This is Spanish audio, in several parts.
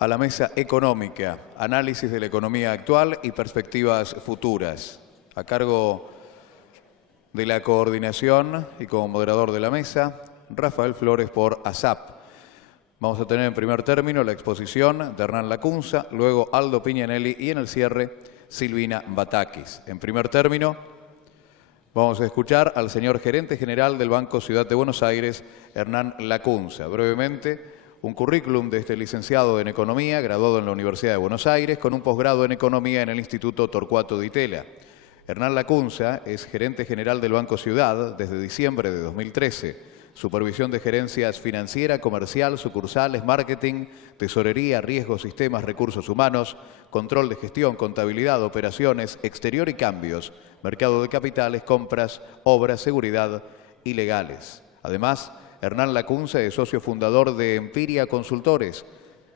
a la mesa económica, análisis de la economía actual y perspectivas futuras. A cargo de la coordinación y como moderador de la mesa, Rafael Flores por ASAP. Vamos a tener en primer término la exposición de Hernán Lacunza, luego Aldo Piñanelli y en el cierre Silvina Batakis. En primer término vamos a escuchar al señor gerente general del Banco Ciudad de Buenos Aires, Hernán Lacunza. Brevemente, un currículum de este licenciado en Economía, graduado en la Universidad de Buenos Aires, con un posgrado en Economía en el Instituto Torcuato Di Tella. Hernán Lacunza es gerente general del Banco Ciudad desde diciembre de 2013. Supervisión de gerencias financiera, comercial, sucursales, marketing, tesorería, riesgos, sistemas, recursos humanos, control de gestión, contabilidad, operaciones, exterior y cambios, mercado de capitales, compras, obras, seguridad y legales. Además, Hernán Lacunza es socio fundador de Empiria Consultores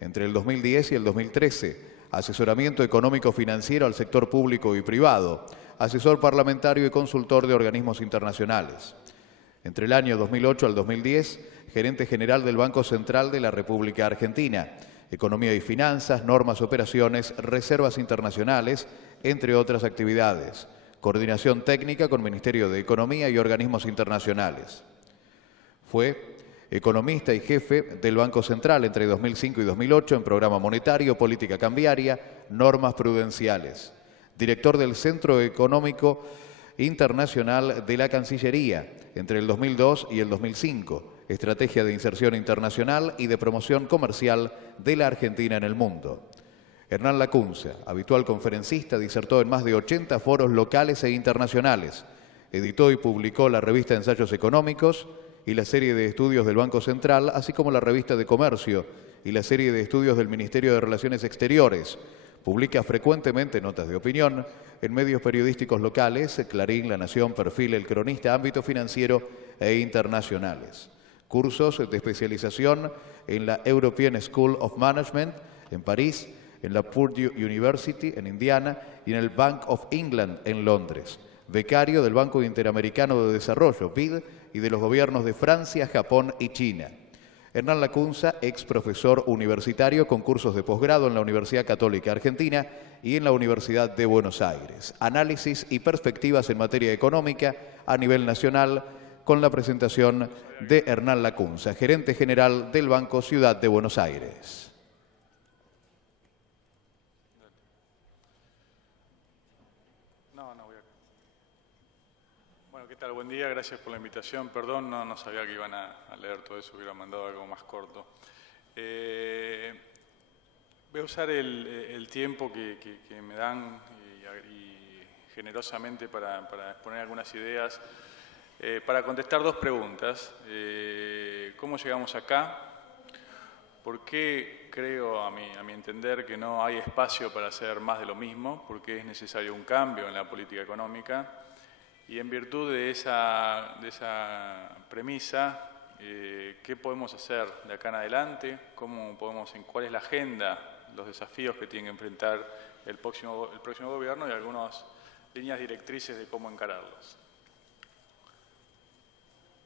entre el 2010 y el 2013, asesoramiento económico financiero al sector público y privado, asesor parlamentario y consultor de organismos internacionales. Entre el año 2008 al 2010, gerente general del Banco Central de la República Argentina, economía y finanzas, normas, operaciones, reservas internacionales, entre otras actividades. Coordinación técnica con Ministerio de Economía y organismos internacionales. Fue economista y jefe del Banco Central entre 2005 y 2008 en programa monetario, política cambiaria, normas prudenciales. Director del Centro Económico Internacional de la Cancillería entre el 2002 y el 2005, estrategia de inserción internacional y de promoción comercial de la Argentina en el mundo. Hernán Lacunza, habitual conferencista, disertó en más de 80 foros locales e internacionales, editó y publicó la revista Ensayos Económicos y la serie de estudios del Banco Central, así como la revista de Comercio y la serie de estudios del Ministerio de Relaciones Exteriores. Publica frecuentemente notas de opinión en medios periodísticos locales, Clarín, La Nación, Perfil, El Cronista, ámbito financiero e internacionales. Cursos de especialización en la European School of Management en París, en la Purdue University en Indiana y en el Bank of England en Londres. Becario del Banco Interamericano de Desarrollo, BID, y de los gobiernos de Francia, Japón y China. Hernán Lacunza, ex profesor universitario con cursos de posgrado en la Universidad Católica Argentina y en la Universidad de Buenos Aires. Análisis y perspectivas en materia económica a nivel nacional con la presentación de Hernán Lacunza, gerente general del Banco Ciudad de Buenos Aires. ¿Qué tal? Buen día, gracias por la invitación. Perdón, no sabía que iban a leer todo eso, hubiera mandado algo más corto. Voy a usar el tiempo que me dan y generosamente para exponer algunas ideas, para contestar dos preguntas. ¿Cómo llegamos acá? ¿Por qué creo, a mi entender, que no hay espacio para hacer más de lo mismo? ¿Por qué es necesario un cambio en la política económica? Y en virtud de esa premisa, ¿qué podemos hacer de acá en adelante? ¿Cuál es la agenda, los desafíos que tiene que enfrentar el próximo gobierno y algunas líneas directrices de cómo encararlos?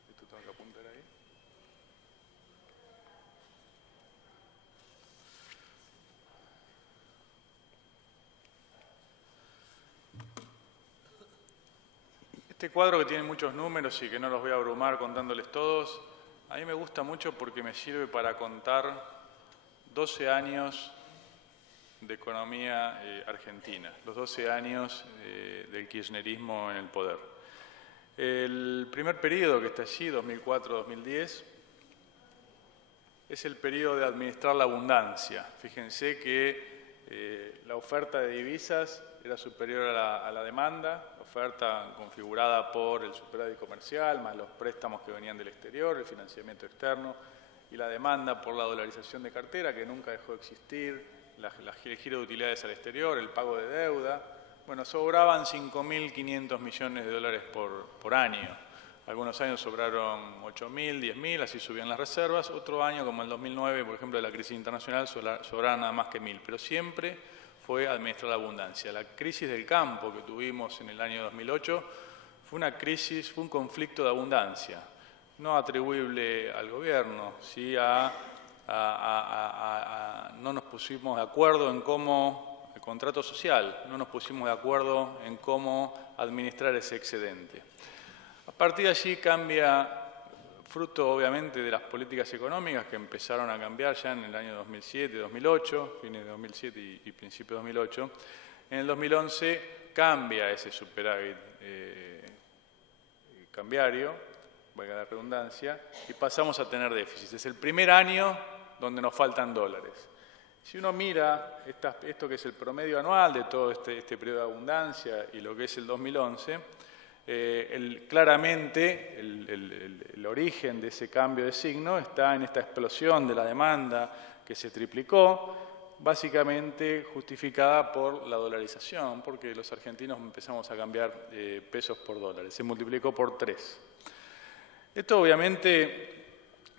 ¿Esto tengo que apuntar ahí? Este cuadro, que tiene muchos números y que no los voy a abrumar contándoles todos, a mí me gusta mucho porque me sirve para contar 12 años de economía argentina, los 12 años del kirchnerismo en el poder. El primer periodo que está allí, 2004-2010, es el periodo de administrar la abundancia. Fíjense que la oferta de divisas era superior a la demanda, oferta configurada por el superávit comercial, más los préstamos que venían del exterior, el financiamiento externo, y la demanda por la dolarización de cartera, que nunca dejó de existir, el giro de utilidades al exterior, el pago de deuda. Bueno, sobraban 5.500 millones de dólares por año. Algunos años sobraron 8.000, 10.000, así subían las reservas. Otro año, como el 2009, por ejemplo, de la crisis internacional, sobraron nada más que 1.000, pero siempre fue administrar la abundancia. La crisis del campo que tuvimos en el año 2008 fue fue un conflicto de abundancia, no atribuible al gobierno, sí a no nos pusimos de acuerdo en cómo, el contrato social, no nos pusimos de acuerdo en cómo administrar ese excedente. A partir de allí cambia, fruto obviamente de las políticas económicas que empezaron a cambiar ya en el año 2007, 2008, fines de 2007 y principios de 2008. En el 2011 cambia ese superávit cambiario, valga la redundancia, y pasamos a tener déficit. Es el primer año donde nos faltan dólares. Si uno mira esto que es el promedio anual de todo este periodo de abundancia y lo que es el 2011, claramente el origen de ese cambio de signo está en esta explosión de la demanda que se triplicó, básicamente justificada por la dolarización, porque los argentinos empezamos a cambiar pesos por dólares, se multiplicó por 3. Esto obviamente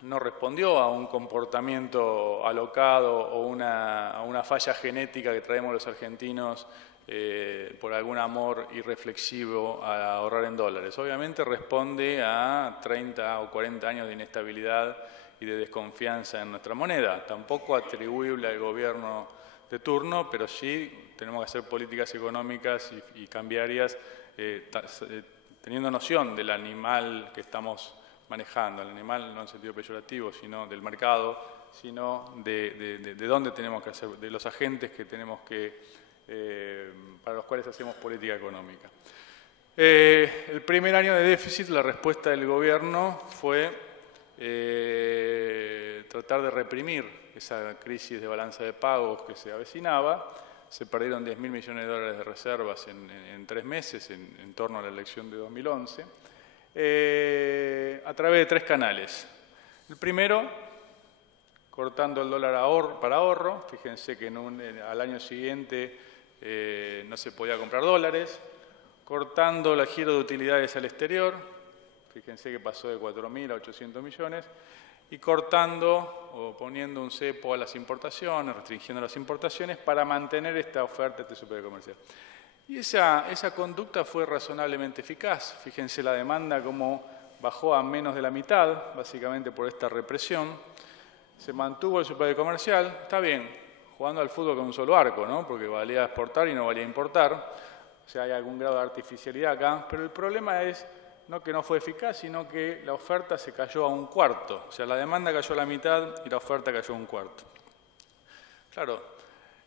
no respondió a un comportamiento alocado o a una falla genética que traemos los argentinos por algún amor irreflexivo a ahorrar en dólares. Obviamente responde a 30 o 40 años de inestabilidad y de desconfianza en nuestra moneda, tampoco atribuible al gobierno de turno, pero sí tenemos que hacer políticas económicas y cambiarias teniendo noción del animal que estamos manejando, el animal no en sentido peyorativo, sino del mercado, sino de dónde tenemos que hacer, de los agentes que tenemos que, para los cuales hacemos política económica. El primer año de déficit, la respuesta del gobierno fue tratar de reprimir esa crisis de balanza de pagos que se avecinaba. Se perdieron 10.000 millones de dólares de reservas en 3 meses, en torno a la elección de 2011. A través de 3 canales. El primero, cortando el dólar para ahorro. Fíjense que al año siguiente no se podía comprar dólares. Cortando el giro de utilidades al exterior. Fíjense que pasó de 4.000 a 800 millones. Y cortando o poniendo un cepo a las importaciones, restringiendo las importaciones para mantener esta oferta, este superávit comercial. Y esa conducta fue razonablemente eficaz. Fíjense la demanda cómo bajó a menos de la mitad, básicamente por esta represión. Se mantuvo el superávit comercial, está bien, jugando al fútbol con un solo arco, ¿no? Porque valía exportar y no valía importar. O sea, hay algún grado de artificialidad acá, pero el problema es no que no fue eficaz, sino que la oferta se cayó a 1/4. O sea, la demanda cayó a la mitad y la oferta cayó a 1/4. Claro,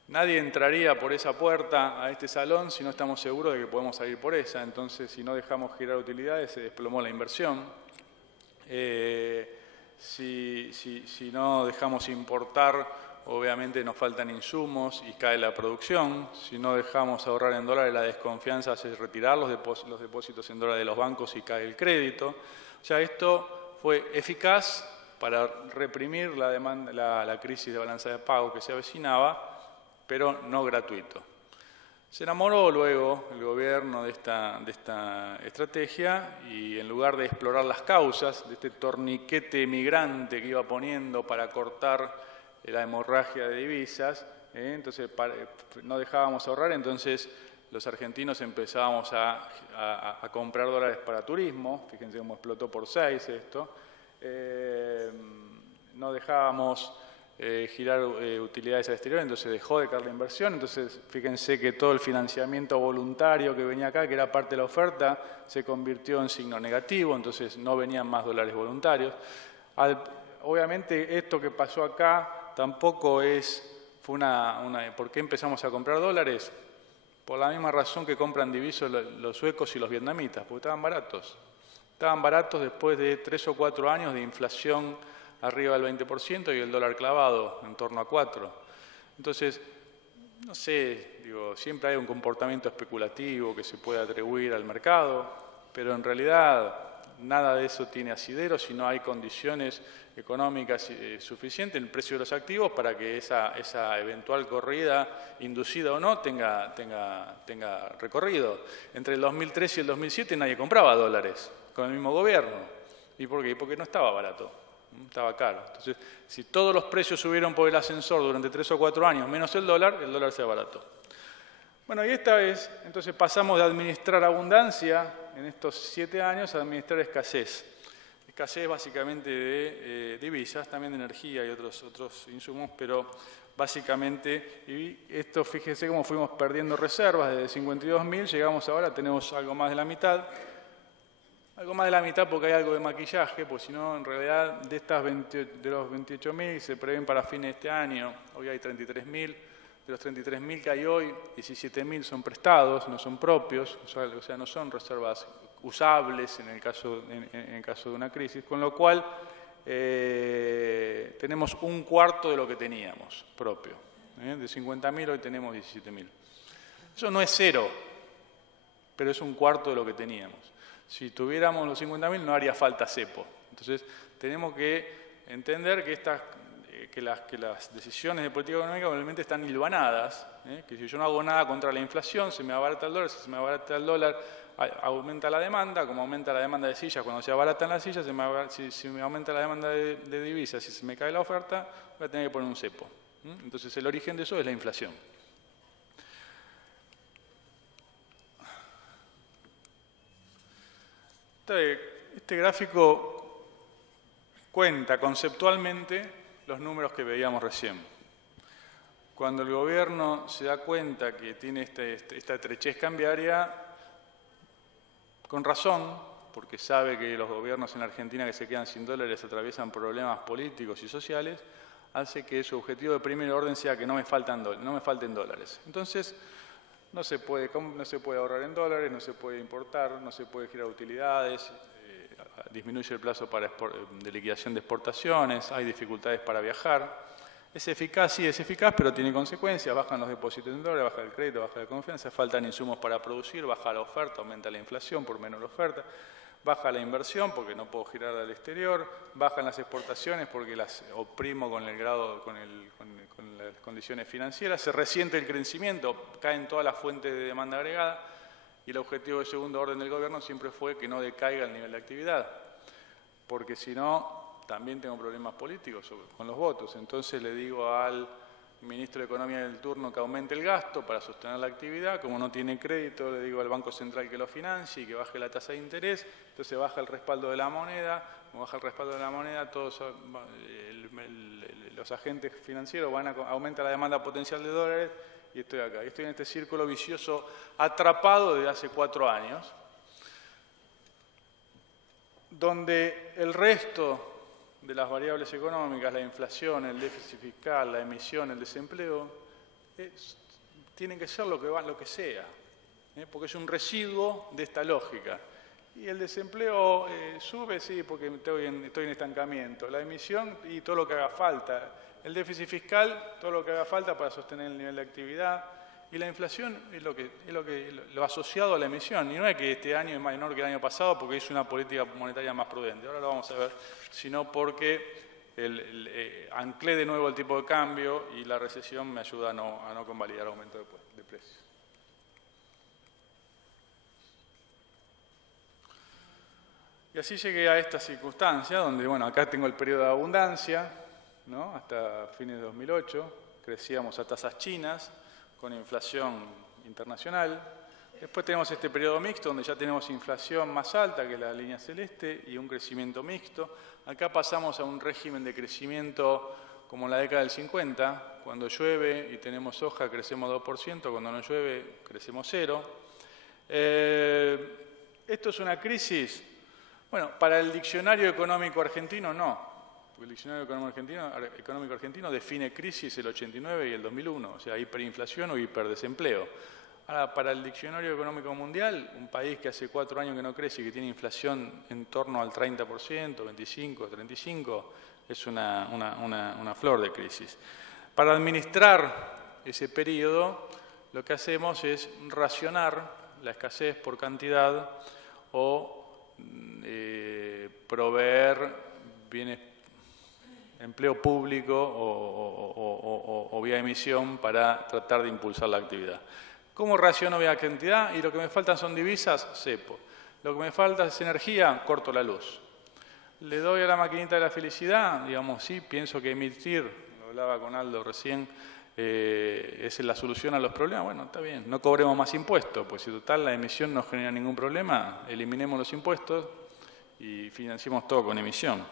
nadie entraría por esa puerta a este salón si no estamos seguros de que podemos salir por esa. Entonces, si no dejamos girar utilidades, se desplomó la inversión. Si no dejamos importar, obviamente nos faltan insumos y cae la producción. Si no dejamos ahorrar en dólares, la desconfianza hace retirar los depósitos en dólares de los bancos y cae el crédito. O sea, esto fue eficaz para reprimir la crisis de balanza de pago que se avecinaba, pero no gratuito. Se enamoró luego el gobierno de esta estrategia y en lugar de explorar las causas de este torniquete migrante que iba poniendo para cortar la hemorragia de divisas, entonces no dejábamos ahorrar, entonces los argentinos empezábamos a comprar dólares para turismo, fíjense cómo explotó por 6 esto, no dejábamos girar utilidades al exterior, entonces dejó de caer la inversión, entonces fíjense que todo el financiamiento voluntario que venía acá, que era parte de la oferta, se convirtió en signo negativo, entonces no venían más dólares voluntarios. Obviamente esto que pasó acá tampoco fue ¿por qué empezamos a comprar dólares? Por la misma razón que compran divisas los suecos y los vietnamitas, porque estaban baratos. Estaban baratos después de 3 o 4 años de inflación arriba del 20% y el dólar clavado en torno a 4%. Entonces, no sé, siempre hay un comportamiento especulativo que se puede atribuir al mercado, pero en realidad nada de eso tiene asidero si no hay condiciones económicas suficientes en el precio de los activos para que esa eventual corrida, inducida o no, tenga recorrido. Entre el 2003 y el 2007 nadie compraba dólares con el mismo gobierno. ¿Y por qué? Porque no estaba barato. Estaba caro. Entonces, si todos los precios subieron por el ascensor durante 3 o 4 años, menos el dólar se abarató. Bueno, y esta vez, entonces pasamos de administrar abundancia en estos 7 años a administrar escasez. escasez básicamente de divisas, también de energía y otros insumos, pero básicamente, y esto fíjense cómo fuimos perdiendo reservas desde 52.000, llegamos ahora, tenemos algo más de la mitad. Algo más de la mitad porque hay algo de maquillaje, pues si no, en realidad, de los 28.000 se prevén para fines de este año, hoy hay 33.000. De los 33.000 que hay hoy, 17.000 son prestados, no son propios, o sea, no son reservas usables en el caso de una crisis, con lo cual tenemos un cuarto de lo que teníamos propio. De 50.000 hoy tenemos 17.000. Eso no es cero, pero es un cuarto de lo que teníamos. Si tuviéramos los 50.000 no haría falta cepo. Entonces tenemos que entender que las decisiones de política económica obviamente están hilvanadas, que si yo no hago nada contra la inflación, se me abarata el dólar, si se me abarata el dólar, aumenta la demanda, como aumenta la demanda de sillas, cuando se abaratan las sillas, si me aumenta la demanda de divisas, si se me cae la oferta, voy a tener que poner un cepo. Entonces el origen de eso es la inflación. Este gráfico cuenta conceptualmente los números que veíamos recién. Cuando el gobierno se da cuenta que tiene esta estrechez cambiaria, con razón, porque sabe que los gobiernos en la Argentina que se quedan sin dólares atraviesan problemas políticos y sociales, hace que su objetivo de primer orden sea que no me falten dólares. Entonces, no se puede ahorrar en dólares, no se puede importar, no se puede girar utilidades, disminuye el plazo de liquidación de exportaciones, hay dificultades para viajar. Es eficaz, sí, es eficaz, pero tiene consecuencias, bajan los depósitos en dólares, baja el crédito, baja la confianza, faltan insumos para producir, baja la oferta, aumenta la inflación por menor oferta, baja la inversión porque no puedo girar al exterior, bajan las exportaciones porque las oprimo con las condiciones financieras, se resiente el crecimiento, caen todas las fuentes de demanda agregada y el objetivo de segundo orden del gobierno siempre fue que no decaiga el nivel de actividad, porque si no también tengo problemas políticos con los votos. Entonces le digo al ministro de Economía del turno que aumente el gasto para sostener la actividad. Como no tiene crédito, le digo al Banco Central que lo financie y que baje la tasa de interés. Entonces baja el respaldo de la moneda. Como baja el respaldo de la moneda, todos los agentes financieros aumenta la demanda potencial de dólares y estoy acá. Estoy en este círculo vicioso atrapado desde hace 4 años, donde el resto de las variables económicas, la inflación, el déficit fiscal, la emisión, el desempleo, tienen que ser lo que sea, porque es un residuo de esta lógica. Y el desempleo sube, sí, porque estoy en estancamiento. La emisión y todo lo que haga falta. El déficit fiscal, todo lo que haga falta para sostener el nivel de actividad. Y la inflación es lo asociado a la emisión. Y no es que este año es menor que el año pasado porque hizo una política monetaria más prudente. Ahora lo vamos a ver. Sino porque anclé de nuevo el tipo de cambio y la recesión me ayuda a no convalidar aumento de precios. Y así llegué a esta circunstancia donde, bueno, acá tengo el periodo de abundancia, ¿no? Hasta fines de 2008, crecíamos a tasas chinas, con inflación internacional. Después tenemos este periodo mixto donde ya tenemos inflación más alta que la línea celeste y un crecimiento mixto. Acá pasamos a un régimen de crecimiento como en la década del 50, cuando llueve y tenemos soja crecemos 2%, cuando no llueve crecemos 0. ¿Esto es una crisis? Bueno, para el diccionario económico argentino no. El diccionario económico argentino define crisis el 89 y el 2001, o sea, hiperinflación o hiperdesempleo. Ahora, para el diccionario económico mundial, un país que hace 4 años que no crece y que tiene inflación en torno al 30%, 25, 35, es una flor de crisis. Para administrar ese periodo, lo que hacemos es racionar la escasez por cantidad o proveer bienes, empleo público o vía emisión para tratar de impulsar la actividad. ¿Cómo raciono vía cantidad? Y lo que me faltan son divisas, cepo. Lo que me falta es energía, corto la luz. Le doy a la maquinita de la felicidad, digamos, sí, pienso que emitir, lo hablaba con Aldo recién, es la solución a los problemas. Bueno, está bien, no cobremos más impuestos, pues si total la emisión no genera ningún problema, eliminemos los impuestos y financiemos todo con emisión.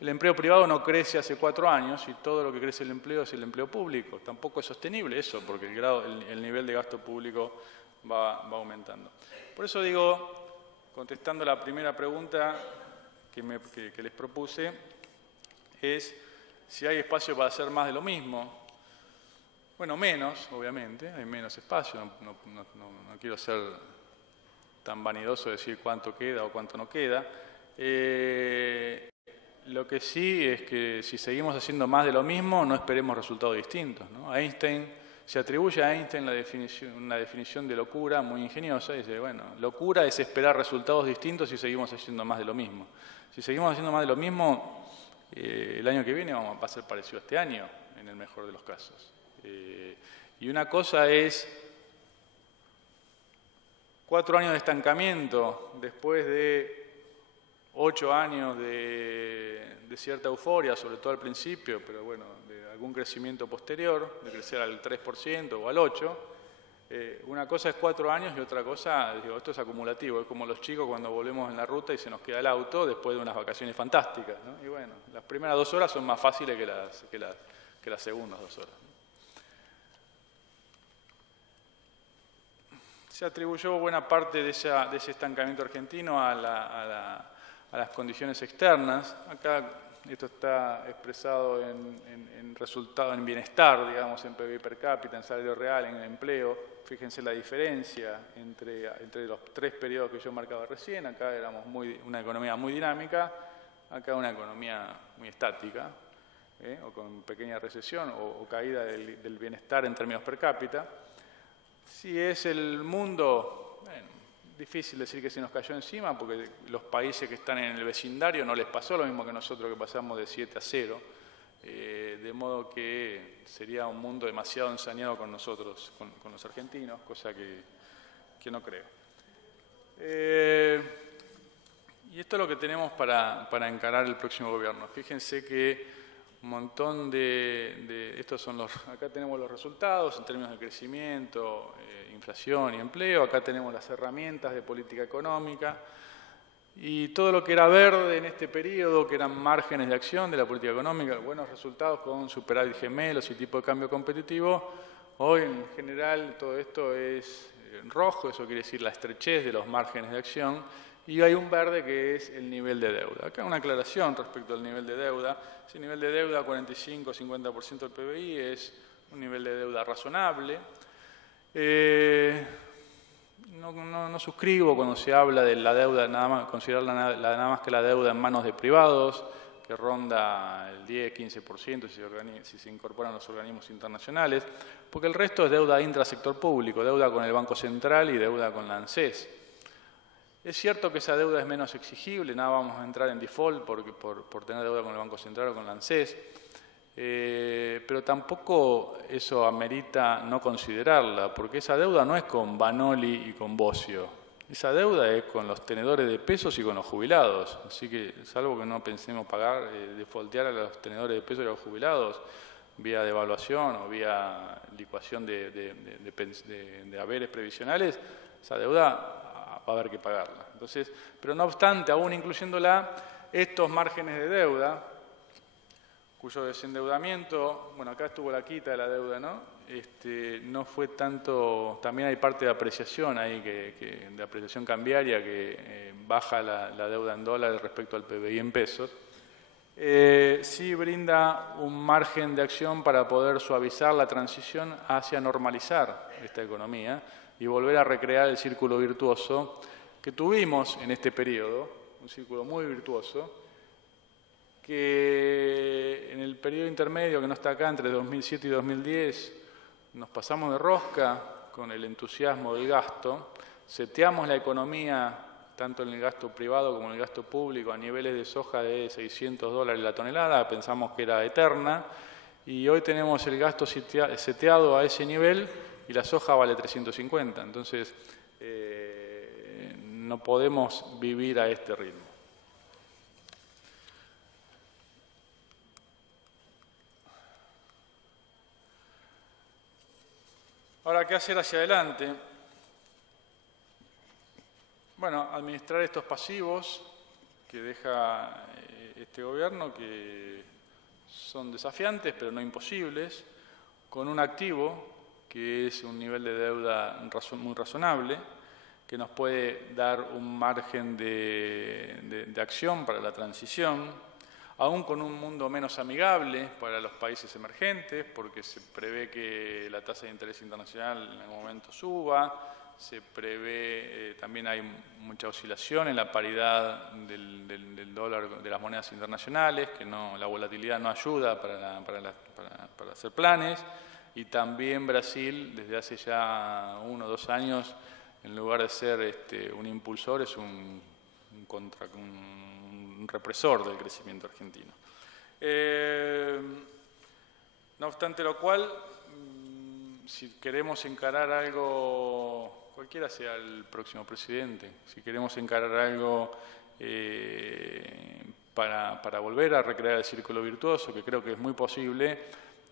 El empleo privado no crece hace 4 años y todo lo que crece el empleo es el empleo público. Tampoco es sostenible eso, porque el nivel de gasto público va aumentando. Por eso digo, contestando la primera pregunta que les propuse, es si hay espacio para hacer más de lo mismo. Bueno, menos, obviamente, hay menos espacio. No quiero ser tan vanidoso de decir cuánto queda o cuánto no queda. Lo que sí es que si seguimos haciendo más de lo mismo, no esperemos resultados distintos, ¿no? Se atribuye a Einstein una definición de locura muy ingeniosa. Dice, bueno, locura es esperar resultados distintos si seguimos haciendo más de lo mismo. Si seguimos haciendo más de lo mismo, el año que viene va a ser parecido a este año, en el mejor de los casos. Y una cosa es 4 años de estancamiento después de 8 años de cierta euforia, sobre todo al principio, pero bueno, de algún crecimiento posterior, de crecer al 3% o al 8%. Una cosa es 4 años y otra cosa, digo, esto es acumulativo, es como los chicos cuando volvemos en la ruta y se nos queda el auto después de unas vacaciones fantásticas, ¿no? Y bueno, las primeras 2 horas son más fáciles que las segundas 2 horas. Se atribuyó buena parte de ese estancamiento argentino a las condiciones externas. Acá esto está expresado en resultado, en bienestar, digamos, en PBI per cápita, en salario real, en empleo. Fíjense la diferencia entre los 3 periodos que yo marcaba recién. Acá éramos una economía muy dinámica, acá una economía muy estática, o con pequeña recesión o caída del bienestar en términos per cápita. Si es el mundo, bueno, difícil decir que se nos cayó encima, porque los países que están en el vecindario no les pasó lo mismo que nosotros, que pasamos de 7 a 0, de modo que sería un mundo demasiado ensañado con nosotros, con los argentinos, cosa que no creo. Y esto es lo que tenemos para encarar el próximo gobierno. Fíjense que un montón estos son acá tenemos los resultados en términos de crecimiento, inflación y empleo. Acá tenemos las herramientas de política económica. Y todo lo que era verde en este periodo, que eran márgenes de acción de la política económica, buenos resultados con superávit gemelos y tipo de cambio competitivo, hoy en general todo esto es rojo, eso quiere decir la estrechez de los márgenes de acción, y hay un verde que es el nivel de deuda. Acá una aclaración respecto al nivel de deuda. Ese nivel de deuda, 45-50% del PBI, es un nivel de deuda razonable. No suscribo cuando se habla de la deuda, considerarla nada más que la deuda en manos de privados, que ronda el 10-15% si se incorporan los organismos internacionales, porque el resto es deuda intrasector público, deuda con el Banco Central y deuda con la ANSES. Es cierto que esa deuda es menos exigible, nada vamos a entrar en default por tener deuda con el Banco Central o con la ANSES, pero tampoco eso amerita no considerarla, porque esa deuda no es con Banoli y con Bocio, esa deuda es con los tenedores de pesos y con los jubilados, así que salvo que no pensemos defaultear a los tenedores de pesos y a los jubilados vía devaluación o vía licuación de haberes previsionales, esa deuda va a haber que pagarla. Entonces, pero no obstante, aún incluyéndola, estos márgenes de deuda, cuyo desendeudamiento, bueno, acá estuvo la quita de la deuda, ¿no? No fue tanto, también hay parte de apreciación ahí, de apreciación cambiaria, que baja la deuda en dólares respecto al PBI en pesos. Sí brinda un margen de acción para poder suavizar la transición hacia normalizar esta economía y volver a recrear el círculo virtuoso que tuvimos en este periodo, un círculo muy virtuoso, que en el periodo intermedio que no está acá, entre 2007 y 2010, nos pasamos de rosca con el entusiasmo del gasto, seteamos la economía, tanto en el gasto privado como en el gasto público, a niveles de soja de $600 la tonelada, pensamos que era eterna, y hoy tenemos el gasto seteado a ese nivel, y la soja vale 350, entonces no podemos vivir a este ritmo. Ahora, ¿qué hacer hacia adelante? Bueno, administrar estos pasivos que deja este gobierno, que son desafiantes pero no imposibles, con un activo que es un nivel de deuda muy razonable, que nos puede dar un margen de acción para la transición, aún con un mundo menos amigable para los países emergentes, porque se prevé que la tasa de interés internacional en algún momento suba, se prevé, también hay mucha oscilación en la paridad del dólar, de las monedas internacionales, que la volatilidad no ayuda para hacer planes, y también Brasil, desde hace ya 1 o 2 años, en lugar de ser un impulsor, es un represor del crecimiento argentino. No obstante lo cual, si queremos encarar algo, cualquiera sea el próximo presidente, si queremos encarar algo para volver a recrear el círculo virtuoso, que creo que es muy posible,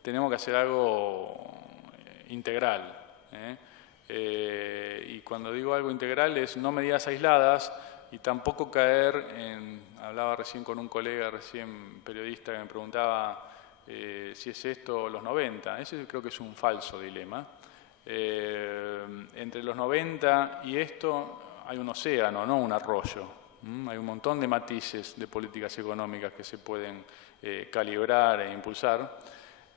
tenemos que hacer algo integral. Y cuando digo algo integral es no medidas aisladas y tampoco caer en, hablaba recién con un colega, periodista, que me preguntaba si es esto los 90. Ese creo que es un falso dilema. Entre los 90 y esto hay un océano, no un arroyo. Hay un montón de matices de políticas económicas que se pueden calibrar e impulsar.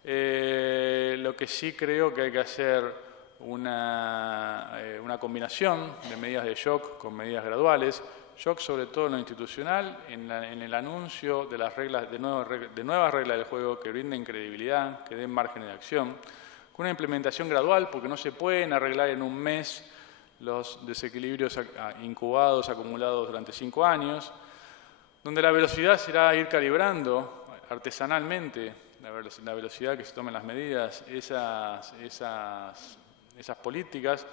Lo que sí creo que hay que hacer una combinación de medidas de shock con medidas graduales, shock sobre todo en lo institucional, en el anuncio de las reglas, de nuevas reglas del juego que brinden credibilidad, que den márgenes de acción, con una implementación gradual, porque no se pueden arreglar en un mes los desequilibrios incubados, acumulados durante 5 años, donde la velocidad será ir calibrando artesanalmente la velocidad que se tomen las medidas, esas políticas,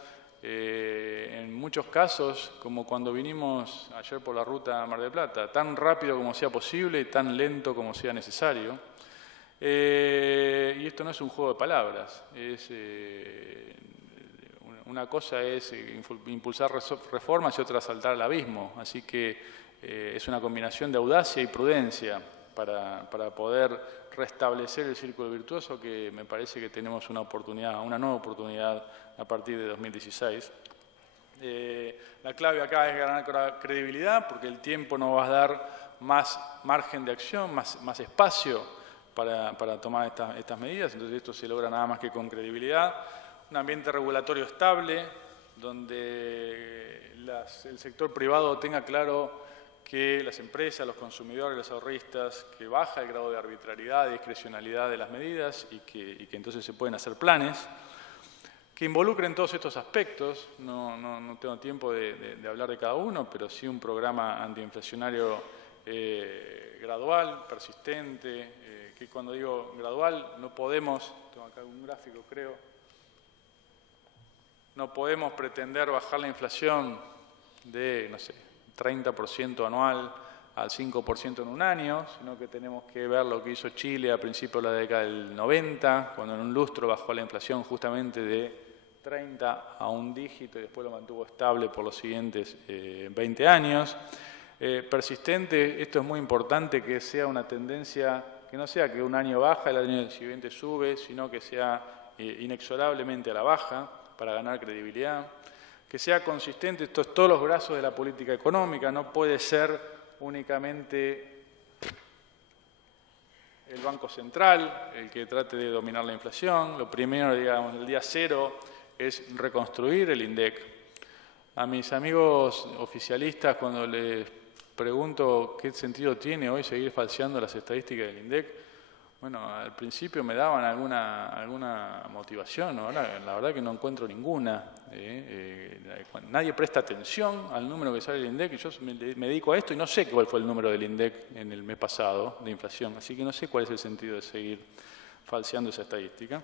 en muchos casos, como cuando vinimos ayer por la ruta Mar del Plata, tan rápido como sea posible y tan lento como sea necesario. Y esto no es un juego de palabras, una cosa es impulsar reformas y otra saltar al abismo, así que es una combinación de audacia y prudencia para poder restablecer el círculo virtuoso, que me parece que tenemos una nueva oportunidad a partir de 2016. La clave acá es ganar credibilidad, porque el tiempo nos va a dar más margen de acción, más espacio para tomar estas medidas, entonces esto se logra nada más que con credibilidad. Un ambiente regulatorio estable, donde el sector privado tenga claro que las empresas, los consumidores, los ahorristas, que baja el grado de arbitrariedad y discrecionalidad de las medidas y que entonces se pueden hacer planes, que involucren todos estos aspectos. No tengo tiempo de hablar de cada uno, pero sí un programa antiinflacionario gradual, persistente, que cuando digo gradual no podemos, tengo acá un gráfico creo, no podemos pretender bajar la inflación de, no sé, 30% anual al 5% en un año, sino que tenemos que ver lo que hizo Chile a principios de la década del 90, cuando en un lustro bajó la inflación justamente de 30 a un dígito y después lo mantuvo estable por los siguientes 20 años. Persistente, esto es muy importante, que sea una tendencia, que no sea que un año baja, el año siguiente sube, sino que sea inexorablemente a la baja para ganar credibilidad. Que sea consistente, esto es todos los brazos de la política económica, no puede ser únicamente el Banco Central el que trate de dominar la inflación. Lo primero, digamos, el día cero es reconstruir el INDEC. A mis amigos oficialistas, cuando les pregunto qué sentido tiene hoy seguir falseando las estadísticas del INDEC, bueno, al principio me daban alguna motivación, ahora la verdad que no encuentro ninguna. Nadie presta atención al número que sale del INDEC, yo me dedico a esto y no sé cuál fue el número del INDEC en el mes pasado de inflación, así que no sé cuál es el sentido de seguir falseando esa estadística.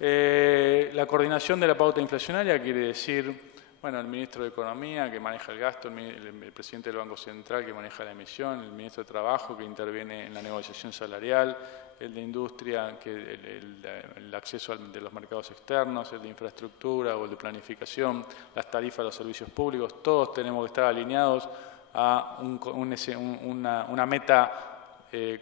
La coordinación de la pauta inflacionaria quiere decir, bueno, el ministro de Economía que maneja el gasto, el presidente del Banco Central que maneja la emisión, el ministro de Trabajo que interviene en la negociación salarial, el de Industria, que el acceso de los mercados externos, el de Infraestructura o el de Planificación, las tarifas de los servicios públicos, todos tenemos que estar alineados a una meta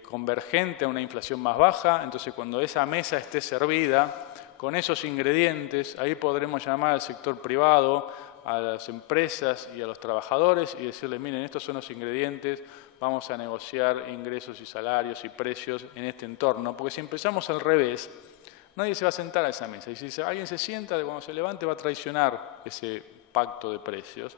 convergente, a una inflación más baja. Entonces, cuando esa mesa esté servida, con esos ingredientes, ahí podremos llamar al sector privado, a las empresas y a los trabajadores y decirles, miren, estos son los ingredientes, vamos a negociar ingresos y salarios y precios en este entorno. Porque si empezamos al revés, nadie se va a sentar a esa mesa. Y si alguien se sienta, cuando se levante va a traicionar ese pacto de precios.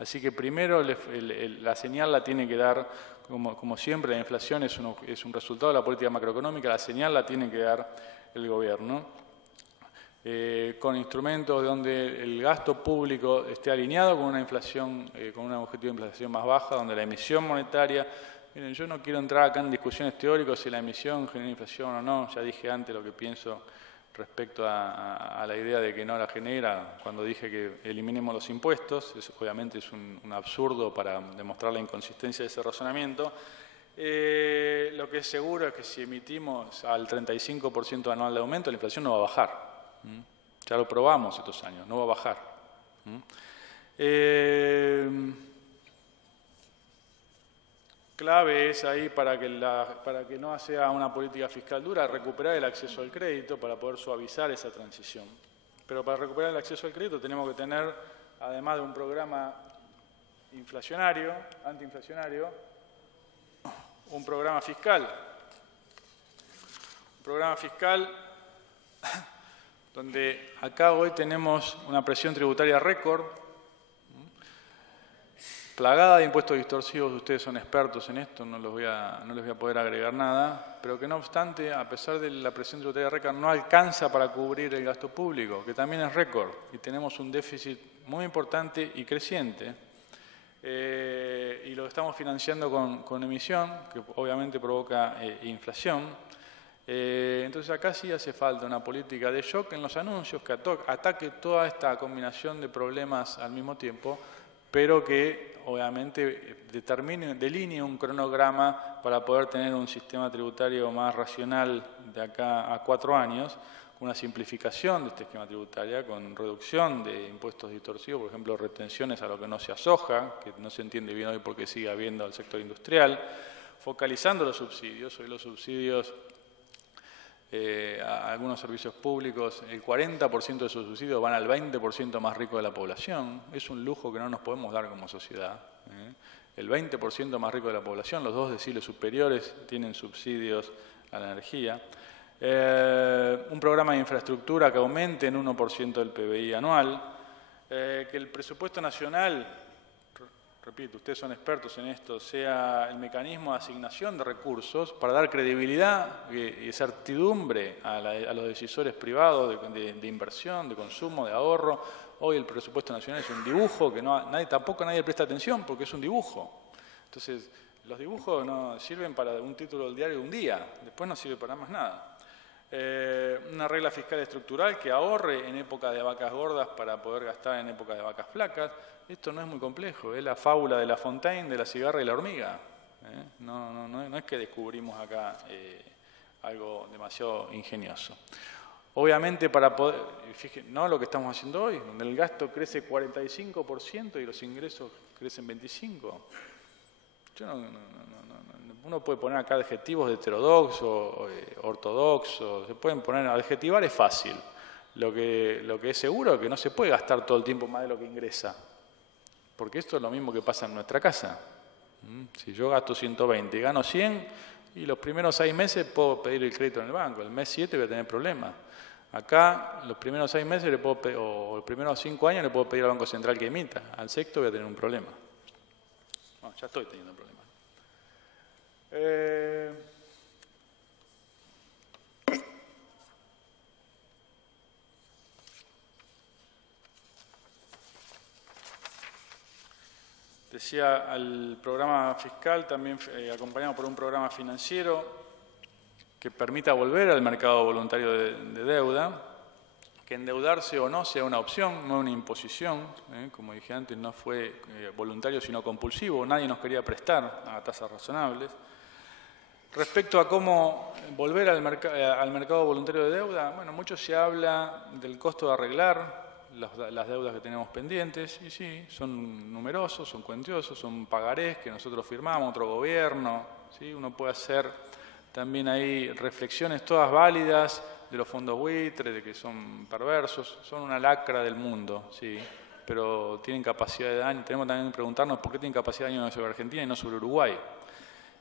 Así que primero la señal la tiene que dar, como siempre, la inflación es un resultado de la política macroeconómica, la señal la tiene que dar el gobierno. Con instrumentos donde el gasto público esté alineado con una inflación, con un objetivo de inflación más baja, donde la emisión monetaria... Miren, yo no quiero entrar acá en discusiones teóricas si la emisión genera inflación o no, ya dije antes lo que pienso respecto a la idea de que no la genera, cuando dije que eliminemos los impuestos. Eso obviamente es un absurdo para demostrar la inconsistencia de ese razonamiento. Lo que es seguro es que si emitimos al 35% anual de aumento, la inflación no va a bajar. Ya lo probamos estos años, no va a bajar. Clave es ahí para que no sea una política fiscal dura, recuperar el acceso al crédito para poder suavizar esa transición. Pero para recuperar el acceso al crédito tenemos que tener, además de un programa inflacionario, antiinflacionario, un programa fiscal. Un programa fiscal donde acá hoy tenemos una presión tributaria récord, plagada de impuestos distorsivos. Ustedes son expertos en esto, no les voy a poder agregar nada, pero que no obstante, a pesar de la presión tributaria récord, no alcanza para cubrir el gasto público, que también es récord, y tenemos un déficit muy importante y creciente, y lo estamos financiando con emisión, que obviamente provoca inflación. Entonces acá sí hace falta una política de shock en los anuncios que ataque toda esta combinación de problemas al mismo tiempo, pero que obviamente delinee un cronograma para poder tener un sistema tributario más racional de acá a 4 años, con una simplificación de este esquema tributario, con reducción de impuestos distorsivos, por ejemplo, retenciones a lo que no se asoja, que no se entiende bien hoy porque sigue habiendo al sector industrial, focalizando los subsidios. Hoy los subsidios a algunos servicios públicos, el 40% de esos subsidios van al 20% más rico de la población. Es un lujo que no nos podemos dar como sociedad. El 20% más rico de la población, los 2 deciles superiores tienen subsidios a la energía. Un programa de infraestructura que aumente en 1% del PBI anual. Que el presupuesto nacional, repito, ustedes son expertos en esto, sea el mecanismo de asignación de recursos para dar credibilidad y certidumbre a los decisores privados de inversión, de consumo, de ahorro. Hoy el presupuesto nacional es un dibujo que tampoco nadie presta atención porque es un dibujo. Entonces, los dibujos no sirven para un título del diario de un día, después no sirve para más nada. Una regla fiscal estructural que ahorre en época de vacas gordas para poder gastar en época de vacas flacas. Esto no es muy complejo, es la fábula de La Fontaine, de la cigarra y la hormiga. No es que descubrimos acá algo demasiado ingenioso. Obviamente, para poder, fíjense, no lo que estamos haciendo hoy, donde el gasto crece 45% y los ingresos crecen 25%. Uno puede poner acá adjetivos de heterodoxo, ortodoxo, se pueden poner, adjetivar es fácil. Lo que es seguro es que no se puede gastar todo el tiempo más de lo que ingresa. Porque esto es lo mismo que pasa en nuestra casa. Si yo gasto 120 y gano 100, y los primeros 6 meses puedo pedir el crédito en el banco, el mes 7 voy a tener problemas. Acá, los primeros 6 meses o los primeros 5 años le puedo pedir al Banco Central que emita, al sexto voy a tener un problema. No, ya estoy teniendo problemas. Decía, al programa fiscal también acompañado por un programa financiero que permita volver al mercado voluntario de deuda, que endeudarse o no sea una opción, no una imposición. Como dije antes, no fue voluntario sino compulsivo, nadie nos quería prestar a tasas razonables. Respecto a cómo volver al mercado voluntario de deuda, bueno, mucho se habla del costo de arreglar, las deudas que tenemos pendientes, y sí, son numerosos, son cuantiosos, son pagarés que nosotros firmamos, otro gobierno, ¿sí? Uno puede hacer también ahí reflexiones todas válidas de los fondos buitres, de que son perversos, son una lacra del mundo, ¿sí? Pero tienen capacidad de daño. Tenemos también que preguntarnos por qué tienen capacidad de daño sobre Argentina y no sobre Uruguay.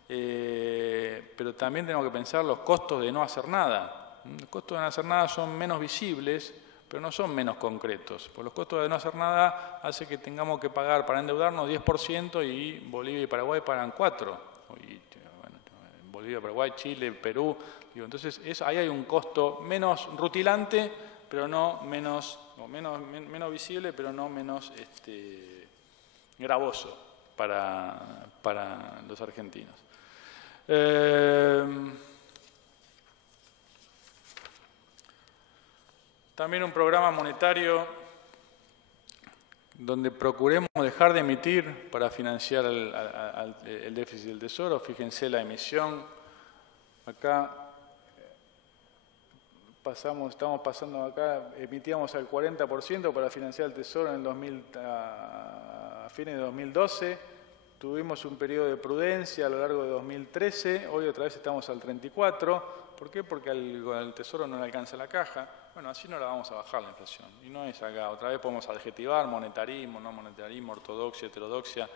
Pero también tenemos que pensar los costos de no hacer nada. Los costos de no hacer nada son menos visibles, pero no son menos concretos. Porque los costos de no hacer nada hace que tengamos que pagar para endeudarnos 10% y Bolivia y Paraguay pagan 4%. Bolivia, Paraguay, Chile, Perú. Entonces, ahí hay un costo menos rutilante, pero no menos visible, pero no menos gravoso para los argentinos. También un programa monetario donde procuremos dejar de emitir para financiar el déficit del Tesoro. Fíjense la emisión. Acá estamos pasando acá, emitíamos al 40% para financiar el Tesoro en a fines de 2012. Tuvimos un periodo de prudencia a lo largo de 2013. Hoy otra vez estamos al 34%. ¿Por qué? Porque al Tesoro no le alcanza la caja. Bueno, así no la vamos a bajar la inflación. Y no es acá. Otra vez podemos adjetivar monetarismo, no monetarismo, ortodoxia, heterodoxia.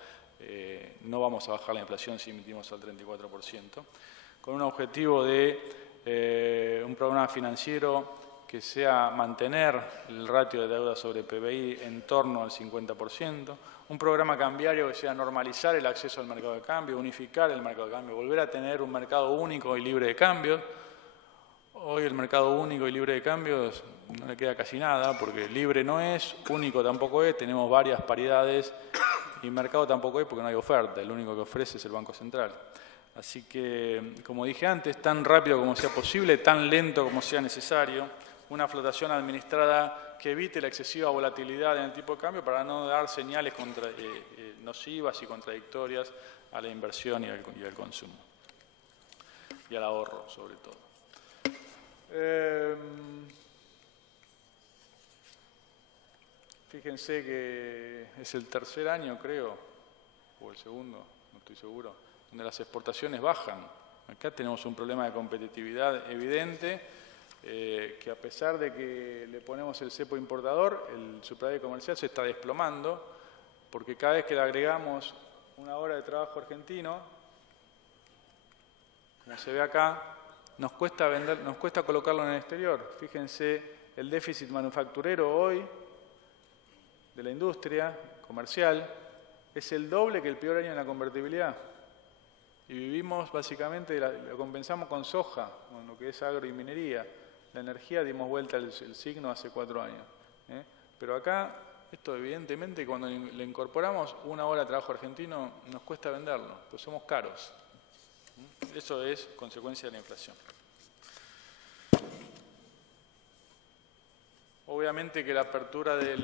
No vamos a bajar la inflación si emitimos al 34%. Con un objetivo de un programa financiero que sea mantener el ratio de deuda sobre PBI en torno al 50%. Un programa cambiario que sea normalizar el acceso al mercado de cambio, unificar el mercado de cambio, volver a tener un mercado único y libre de cambios. Hoy el mercado único y libre de cambios no le queda casi nada, porque libre no es, único tampoco es, tenemos varias paridades, y mercado tampoco es porque no hay oferta, el único que ofrece es el Banco Central. Así que, como dije antes, tan rápido como sea posible, tan lento como sea necesario, una flotación administrada que evite la excesiva volatilidad en el tipo de cambio para no dar señales nocivas y contradictorias a la inversión y al consumo, y al ahorro sobre todo. Fíjense que es el tercer año, creo, o el segundo, no estoy seguro, donde las exportaciones bajan. Acá tenemos un problema de competitividad evidente, que a pesar de que le ponemos el cepo importador, el superávit comercial se está desplomando, porque cada vez que le agregamos una hora de trabajo argentino, como se ve acá, nos cuesta colocarlo en el exterior. Fíjense el déficit manufacturero hoy de la industria comercial es el doble que el peor año en la convertibilidad. Y vivimos básicamente, lo compensamos con soja, con lo que es agro y minería. La energía dimos vuelta el signo hace 4 años. Pero acá, esto evidentemente, cuando le incorporamos una hora de trabajo argentino, nos cuesta venderlo, pues somos caros. Eso es consecuencia de la inflación. Obviamente que la apertura de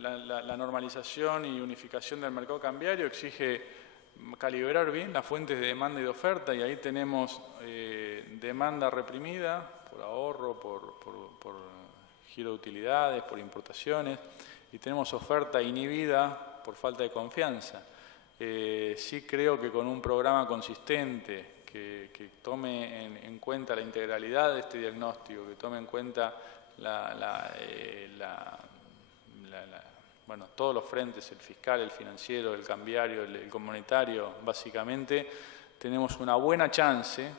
la normalización y unificación del mercado cambiario exige calibrar bien las fuentes de demanda y de oferta, y ahí tenemos demanda reprimida por ahorro, por giro de utilidades, por importaciones, y tenemos oferta inhibida por falta de confianza. Sí creo que con un programa consistente que tome en cuenta la integralidad de este diagnóstico, que tome en cuenta bueno, todos los frentes, el fiscal, el financiero, el cambiario, el comunitario, básicamente, tenemos una buena chance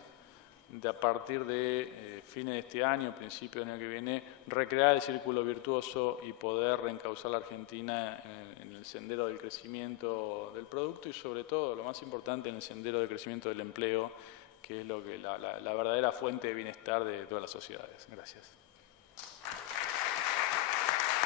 de a partir de fines de este año, principio del año que viene, recrear el círculo virtuoso y poder reencauzar la Argentina en el sendero del crecimiento del producto y sobre todo, lo más importante, en el sendero del crecimiento del empleo, que es lo que la verdadera fuente de bienestar de todas las sociedades. Gracias.